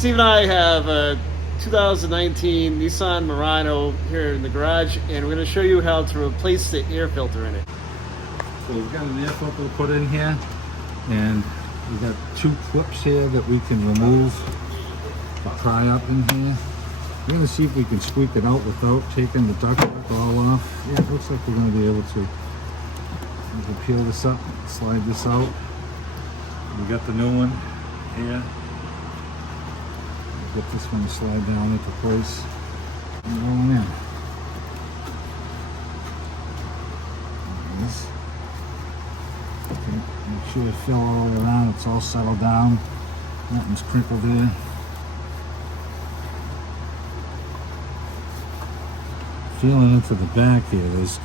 Steve and I have a 2019 Nissan Murano here in the garage, and we're going to show you how to replace the air filter in it. So we've got an air filter to put in here, and we've got two clips here that we can remove to pry up in here. We're going to see if we can squeak it out without taking the ductwork all off. Yeah, it looks like we're going to be able to. We can peel this up, slide this out. We got the new one here. Get this one to slide down into place and roll in. Okay, make sure you fill all the way around, it's all settled down. Nothing's crinkled there. Feeling into the back here, there's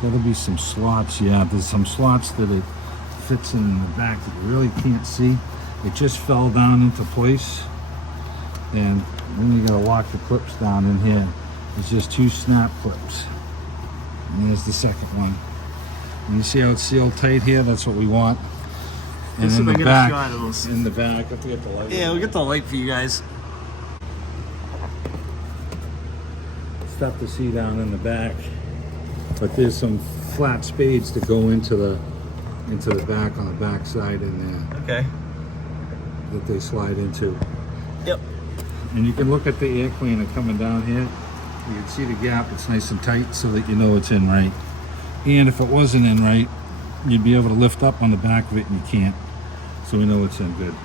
got to be some slots. Yeah, there's some slots that it fits in the back that you really can't see. It just fell down into place. And then you gotta lock the clips down in here. It's just two snap clips. And there's the second one. And you see how it's sealed tight here? That's what we want. And in the back, I have to get the light. Yeah, we'll get the light for you guys. It's tough to see down in the back, but there's some flat spades that go into the back on the back side in there. Okay. That they slide into. Yep. And you can look at the air cleaner coming down here. You can see the gap, it's nice and tight so that you know it's in right. And if it wasn't in right, you'd be able to lift up on the back of it and you can't. So we know it's in good.